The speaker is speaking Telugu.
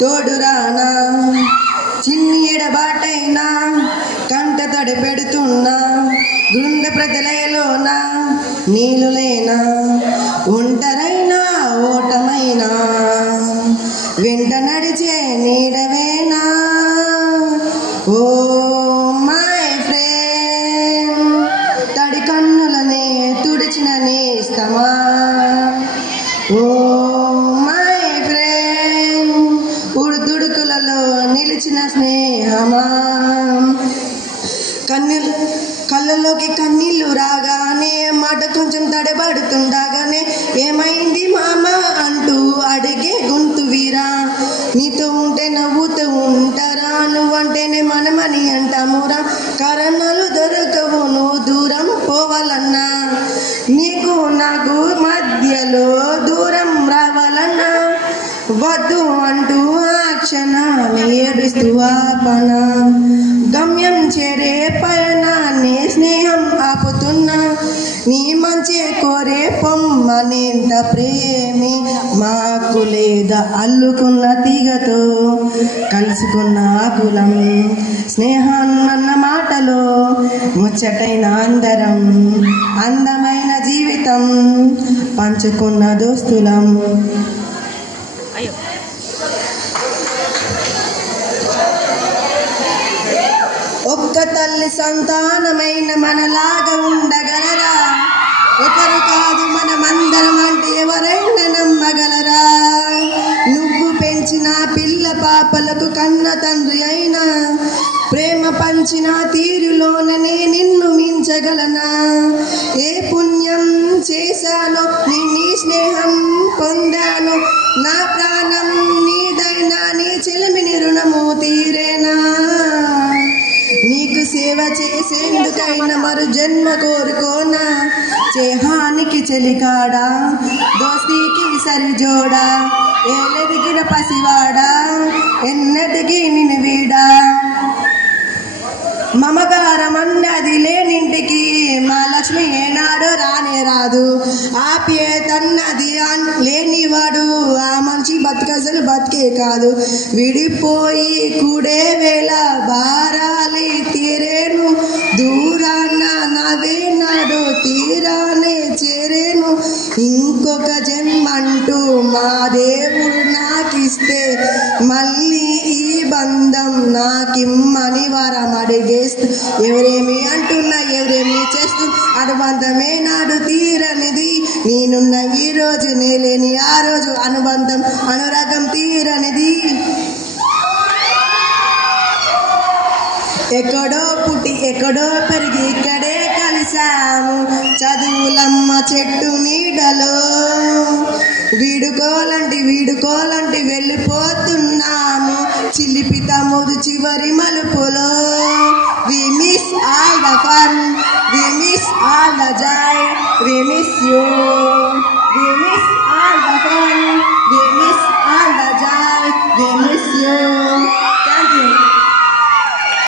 తోడురానా చిన్ని ఎడబాటైనా కంట తడి పెడుతున్నా గుండె ప్రజలలోన నీలులేనా ఒంటరైనా ఓటమైనా వెంట నడిచే నీడవేనా ఓ మై ఫ్రెండ్ తడి కన్నులనే తుడిచిన నేస్తమా ఓ మై ఫ్రెండ్ ఉడుదుడుకులలో నిలిచిన స్నేహమా కళ్ళలోకి కన్నీళ్ళు రాగానే మాట కొంచెం తడబడుతుండగానే ఏమైంది మామ అంటూ అడిగే గొంతు వీరా నీతో ఉంటే నవ్వుతూ ఉంటారా నువ్వంటేనే మనమని అంటామురా కారణాలు దొరకవు నువ్వు దూరం పోవాలన్నా నీకు నాకు మధ్యలో దూరం రావాలన్నా వద్దు అంటూ ఆ క్షణాన్ని ఏడుస్తూ ఆపన గమ్యం చేరే పయనాన్ని స్నేహం ఆపుతున్నా నీ మంచి కోరే పొమ్మనేంత ప్రేమి మాకు లేదా అల్లుకున్న తీగతో కలుసుకున్న కులం స్నేహాన్న మాటలో ముచ్చటైన అందరం అందమైన జీవితం పంచుకున్న దోస్తులం ఒక్క తల్లి సంతానమైన మనలాగా ఉండగలరా ఒకరు కాదు మనమందరం అంటే ఎవరైనా నమ్మగలరా నువ్వు పెంచిన పిల్ల పాపలకు కన్న తండ్రి అయినా ప్రేమ పంచిన తీరులోననే నిన్ను మించగలనా ఏ పుణ్యం చేశానో నీ స్నేహం పొందాను నా ప్రాణం నీదైనా నీ చెలిమిని రుణము తీరేనా నీకు సేవ చేసేందుకైనా మరు జన్మ కోరుకోనా చేహానికి చెలికాడా దోస్తీకి సరిజోడా ఏలెదిగిన పసివాడా ఎన్నటికి నిన్ను వీడా మమకారం అన్నది లేనింటికి మా లక్ష్మి ఏనాడో రానే రాదు ఆప్యాయతన్నది లేనివాడు ఆ మనిషి బతుకసలు బతికే కాదు విడిపోయి కూడే వేళ భారాలి తీరేను దూరాన నవ్వేనాడు తీరానే చేరేను ఇంకొక జన్మంటూ మా దేవుడు నాకిస్తే మళ్ళీ ఈ బంధం నాకిమ్మని వరం అడిగేస్తూ ఎవరేమి అంటున్నా ఎవరేమి చేస్తూ అనుబంధమే నాడు తీరనిది నేనున్న ఈ రోజు నేలేని ఆ రోజు అనుబంధం అనురాగం తీరనిది ఎక్కడో పుట్టి ఎక్కడో పెరిగి ఇక్కడే కలిసాము చదువులమ్మ చెట్టు నీడలో వీడుకోలంటి వెళ్ళిపోతున్నాము చిలిపి తమ్ముడు చివరి మలుపులో we miss all the fun, we miss all the joy, we miss you.